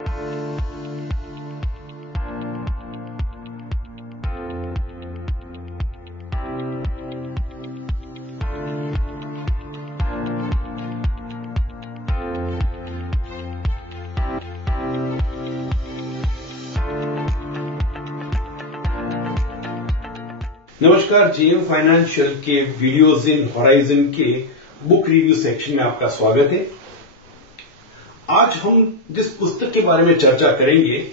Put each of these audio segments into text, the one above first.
नमस्कार, JM financial के videos in horizon के बुक रिव्यू सेक्शन में आपका स्वागत है। आज हम जिस पुस्तक के बारे में चर्चा करेंगे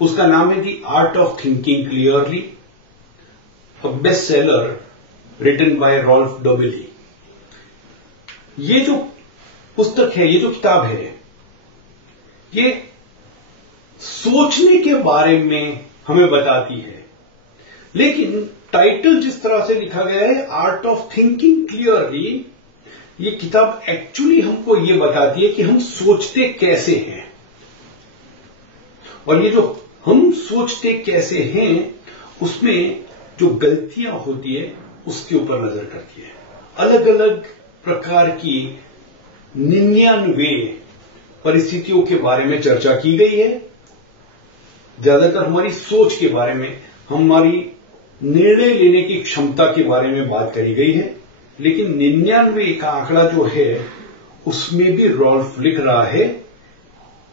उसका नाम है the art of thinking clearly, a best seller written by Rolf Dobelli. ये जो पुस्तक है, ये जो किताब है, ये सोचने के बारे में हमें बताती है, लेकिन टाइटल जिस तरह से लिखा गया है आर्ट ऑफ थिंकिंग क्लियरली, ये किताब एक्चुअली हमको ये बताती है कि हम सोचते कैसे हैं, और ये जो हम सोचते कैसे हैं उसमें जो गलतियां होती है उसके ऊपर नजर करती है। अलग अलग प्रकार की 99 परिस्थितियों के बारे में चर्चा की गई है। ज्यादातर हमारी सोच के बारे में, हमारी निर्णय लेने की क्षमता के बारे में बात करी गई है, लेकिन 99 का आंकड़ा जो है उसमें भी रॉल्फ लिख रहा है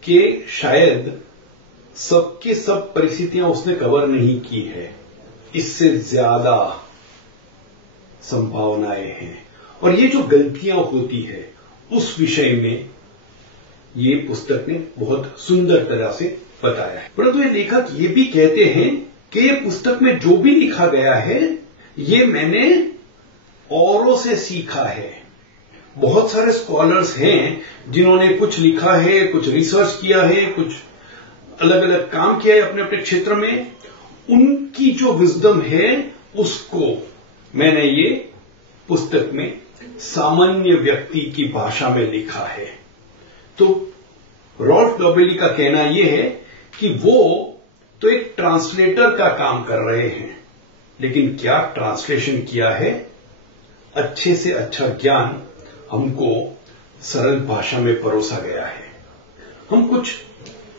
कि शायद सबके सब परिस्थितियां उसने कवर नहीं की है, इससे ज्यादा संभावनाएं हैं। और ये जो गलतियां होती है उस विषय में ये पुस्तक ने बहुत सुंदर तरह से बताया है। परंतु ये लेखक ये भी कहते हैं कि ये पुस्तक में जो भी लिखा गया है ये मैंने औरों से सीखा है। बहुत सारे स्कॉलर्स हैं जिन्होंने कुछ लिखा है, कुछ रिसर्च किया है, कुछ अलग अलग काम किया है अपने अपने क्षेत्र में। उनकी जो विजडम है उसको मैंने ये पुस्तक में सामान्य व्यक्ति की भाषा में लिखा है। तो रॉल्फ डोबेली का कहना यह है कि वो तो एक ट्रांसलेटर का काम कर रहे हैं, लेकिन क्या ट्रांसलेशन किया है? अच्छे से अच्छा ज्ञान हमको सरल भाषा में परोसा गया है। हम कुछ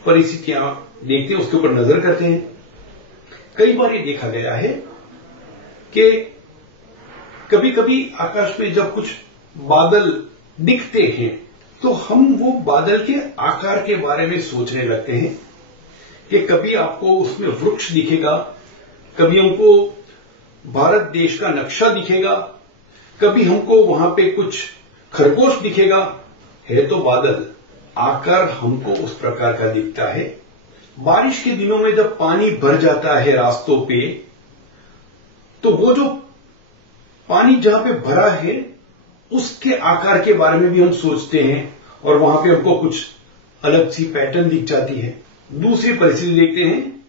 परिस्थितियां देखते हैं, उसके ऊपर नजर करते हैं। कई बार ये देखा गया है कि कभी कभी आकाश में जब कुछ बादल दिखते हैं तो हम वो बादल के आकार के बारे में सोचने लगते हैं कि कभी आपको उसमें वृक्ष दिखेगा, कभी हमको भारत देश का नक्शा दिखेगा, कभी हमको वहां पे कुछ खरगोश दिखेगा। है तो बादल, आकार हमको उस प्रकार का दिखता है। बारिश के दिनों में जब पानी भर जाता है रास्तों पे, तो वो जो पानी जहां पे भरा है उसके आकार के बारे में भी हम सोचते हैं और वहां पे हमको कुछ अलग सी पैटर्न दिख जाती है। दूसरी परिस्थिति देखते हैं,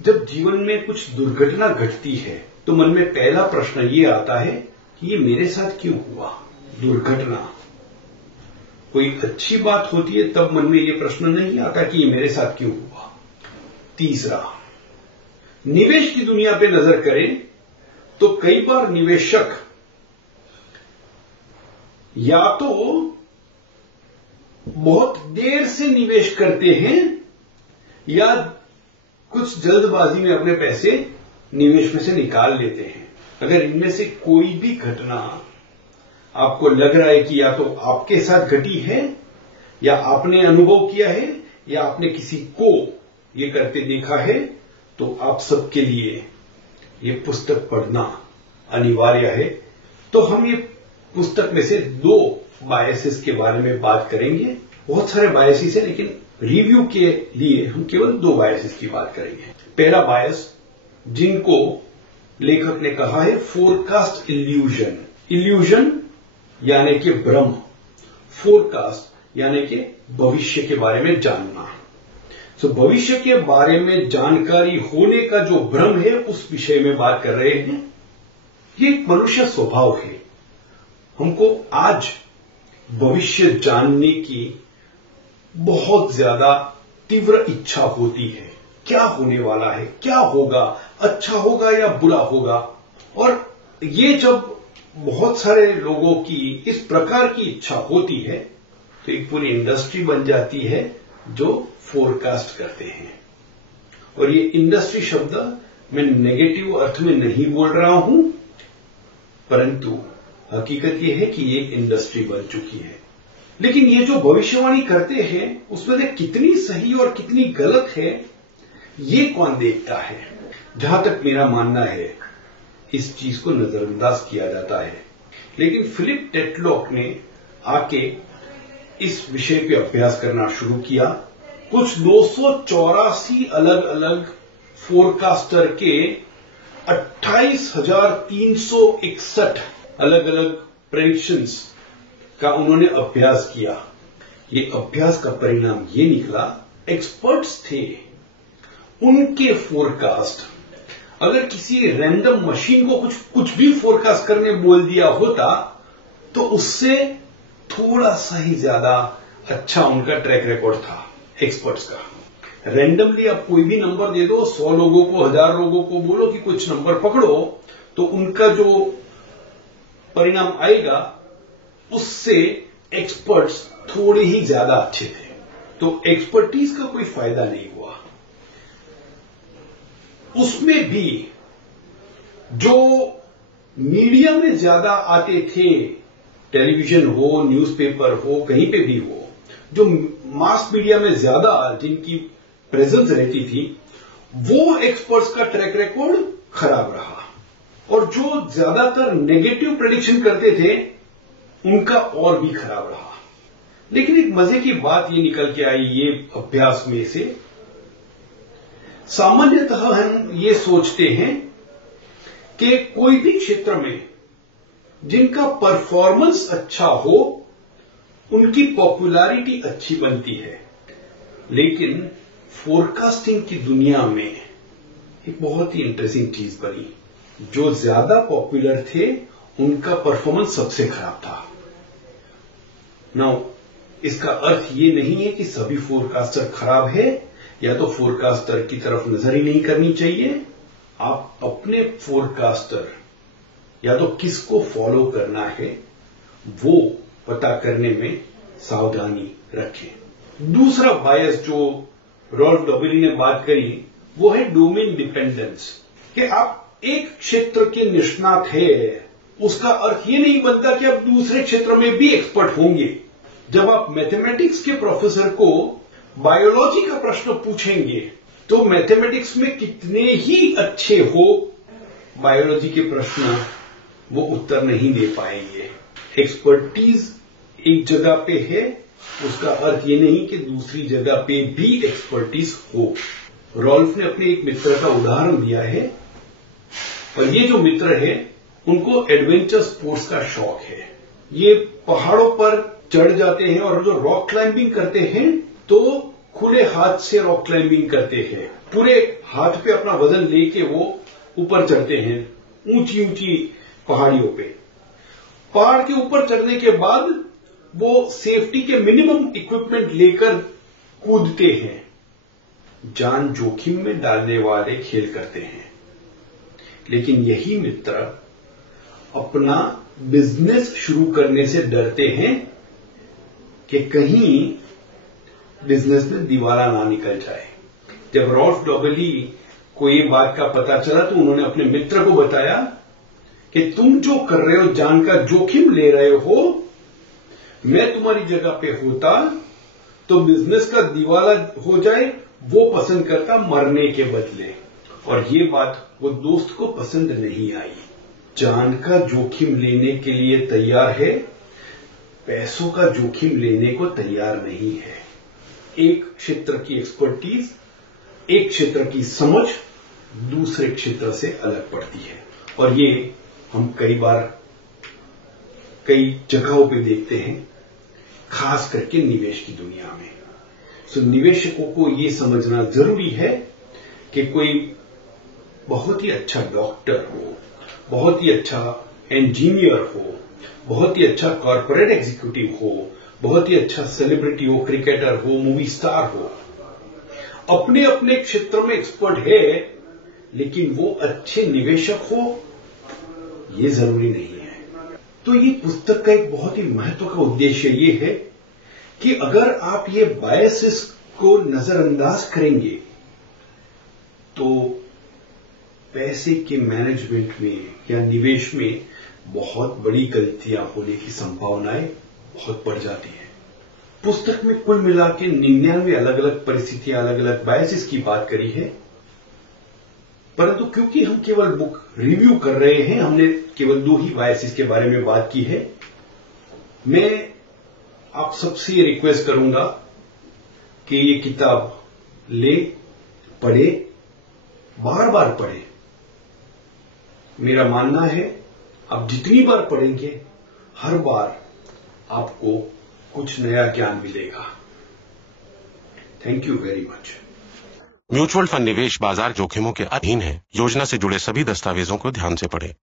जब जीवन में कुछ दुर्घटना घटती है तो मन में पहला प्रश्न ये आता है कि ये मेरे साथ क्यों हुआ। दुर्घटना कोई अच्छी बात होती है तब मन में ये प्रश्न नहीं आता कि ये मेरे साथ क्यों हुआ। तीसरा, निवेश की दुनिया पे नजर करें तो कई बार निवेशक या तो बहुत देर से निवेश करते हैं या कुछ जल्दबाजी में अपने पैसे निवेश में से निकाल लेते हैं। अगर इनमें से कोई भी घटना आपको लग रहा है कि या तो आपके साथ घटी है या आपने अनुभव किया है या आपने किसी को ये करते देखा है, तो आप सबके लिए ये पुस्तक पढ़ना अनिवार्य है। तो हम ये पुस्तक में से 2 बायसेस के बारे में बात करेंगे। बहुत सारे बायसेस हैं, लेकिन रिव्यू के लिए हम केवल 2 बायसेस की बात करेंगे। पहला बायस, जिनको लेखक ने कहा है फोरकास्ट इल्यूजन। इल्यूजन यानी कि भ्रम, फोरकास्ट यानी कि भविष्य के बारे में जानना। तो भविष्य के बारे में जानकारी होने का जो भ्रम है उस विषय में बात कर रहे हैं। ये एक मनुष्य स्वभाव है, हमको आज भविष्य जानने की बहुत ज्यादा तीव्र इच्छा होती है। क्या होने वाला है, क्या होगा, अच्छा होगा या बुरा होगा। और ये जब बहुत सारे लोगों की इस प्रकार की इच्छा होती है तो एक पूरी इंडस्ट्री बन जाती है जो फोरकास्ट करते हैं। और ये इंडस्ट्री शब्द मैं नेगेटिव अर्थ में नहीं बोल रहा हूं, परंतु हकीकत ये है कि ये इंडस्ट्री बन चुकी है। लेकिन ये जो भविष्यवाणी करते हैं उसमें से कितनी सही और कितनी गलत है ये कौन देखता है। जहां तक मेरा मानना है इस चीज को नजरअंदाज किया जाता है। लेकिन फिलिप टेटलॉक ने आके इस विषय पे अभ्यास करना शुरू किया। कुछ 284 अलग अलग फोरकास्टर के 28,361 अलग अलग प्रेडिक्शंस का उन्होंने अभ्यास किया। ये अभ्यास का परिणाम ये निकला, एक्सपर्ट्स थे, उनके फोरकास्ट अगर किसी रैंडम मशीन को कुछ भी फोरकास्ट करने बोल दिया होता तो उससे थोड़ा सा ही ज्यादा अच्छा उनका ट्रैक रिकॉर्ड था एक्सपर्ट्स का। रैंडमली आप कोई भी नंबर दे दो, 100 लोगों को, 1000 लोगों को बोलो कि कुछ नंबर पकड़ो, तो उनका जो परिणाम आएगा उससे एक्सपर्ट्स थोड़े ही ज्यादा अच्छे थे। तो एक्सपर्टीज का कोई फायदा नहीं हुआ। उसमें भी जो मीडिया में ज्यादा आते थे, टेलीविजन हो, न्यूज़पेपर हो, कहीं पे भी हो, जो मास मीडिया में ज्यादा जिनकी प्रेजेंस रहती थी, वो एक्सपर्ट्स का ट्रैक रिकॉर्ड खराब रहा। और जो ज्यादातर नेगेटिव प्रेडिक्शन करते थे उनका और भी खराब रहा। लेकिन एक मजे की बात ये निकल के आई ये अभ्यास में से, सामान्यतः हम ये सोचते हैं कि कोई भी क्षेत्र में जिनका परफॉर्मेंस अच्छा हो उनकी पॉपुलैरिटी अच्छी बनती है। लेकिन फोरकास्टिंग की दुनिया में एक बहुत ही इंटरेस्टिंग चीज बनी, जो ज्यादा पॉपुलर थे उनका परफॉर्मेंस सबसे खराब था। नाउ इसका अर्थ ये नहीं है कि सभी फोरकास्टर खराब है या तो फोरकास्टर की तरफ नजर ही नहीं करनी चाहिए। आप अपने फोरकास्टर या तो किसको फॉलो करना है वो पता करने में सावधानी रखें। दूसरा बायस जो रॉल्फ डॉबेली ने बात करी वो है डोमेन डिपेंडेंस, कि आप एक क्षेत्र के निष्णात है उसका अर्थ ये नहीं बनता कि आप दूसरे क्षेत्र में भी एक्सपर्ट होंगे। जब आप मैथमेटिक्स के प्रोफेसर को बायोलॉजी का प्रश्न पूछेंगे तो मैथमेटिक्स में कितने ही अच्छे हो, बायोलॉजी के प्रश्न वो उत्तर नहीं दे पाएंगे। एक्सपर्टीज एक जगह पे है उसका अर्थ ये नहीं कि दूसरी जगह पे भी एक्सपर्टीज हो। रॉल्फ ने अपने एक मित्र का उदाहरण दिया है, और ये जो मित्र है उनको एडवेंचर स्पोर्ट्स का शौक है। ये पहाड़ों पर चढ़ जाते हैं और जो रॉक क्लाइंबिंग करते हैं तो खुले हाथ से रॉक क्लाइंबिंग करते हैं। पूरे हाथ पे अपना वजन लेके वो ऊपर चढ़ते हैं ऊंची ऊंची पहाड़ियों पे। पहाड़ के ऊपर चढ़ने के बाद वो सेफ्टी के मिनिमम इक्विपमेंट लेकर कूदते हैं। जान जोखिम में डालने वाले खेल करते हैं। लेकिन यही मित्र अपना बिजनेस शुरू करने से डरते हैं कि कहीं बिजनेस में दिवाला ना निकल जाए। जब रॉल्फ डॉबेली को ये बात का पता चला तो उन्होंने अपने मित्र को बताया कि तुम जो कर रहे हो, जान का जोखिम ले रहे हो, मैं तुम्हारी जगह पे होता तो बिजनेस का दिवाला हो जाए वो पसंद करता मरने के बदले। और ये बात वो दोस्त को पसंद नहीं आई। जान का जोखिम लेने के लिए तैयार है, पैसों का जोखिम लेने को तैयार नहीं है। एक क्षेत्र की एक्सपर्टीज, एक क्षेत्र की समझ दूसरे क्षेत्र से अलग पड़ती है। और ये हम कई बार कई जगहों पे देखते हैं, खास करके निवेश की दुनिया में। सो निवेशकों को ये समझना जरूरी है कि कोई बहुत ही अच्छा डॉक्टर हो, बहुत ही अच्छा इंजीनियर हो, बहुत ही अच्छा कॉर्पोरेट एग्जीक्यूटिव हो, बहुत ही अच्छा सेलिब्रिटी हो, क्रिकेटर हो, मूवी स्टार हो, अपने अपने क्षेत्र में एक्सपर्ट है, लेकिन वो अच्छे निवेशक हो ये जरूरी नहीं है। तो ये पुस्तक का एक बहुत ही महत्व का उद्देश्य ये है कि अगर आप ये बायसेस को नजरअंदाज करेंगे तो पैसे के मैनेजमेंट में या निवेश में बहुत बड़ी गलतियां होने की संभावनाएं बहुत बढ़ जाती है। पुस्तक में कुल मिला के 99 अलग अलग परिस्थितियां, अलग अलग बायसेस की बात करी है, परंतु क्योंकि हम केवल बुक रिव्यू कर रहे हैं, हमने केवल 2 ही बायसेस के बारे में बात की है। मैं आप सबसे ये रिक्वेस्ट करूंगा कि ये किताब ले, पढ़े, बार बार पढ़े। मेरा मानना है आप जितनी बार पढ़ेंगे हर बार आपको कुछ नया ज्ञान मिलेगा। Thank you very much. Mutual fund निवेश बाजार जोखिमों के अधीन है। योजना से जुड़े सभी दस्तावेजों को ध्यान से पढ़ें।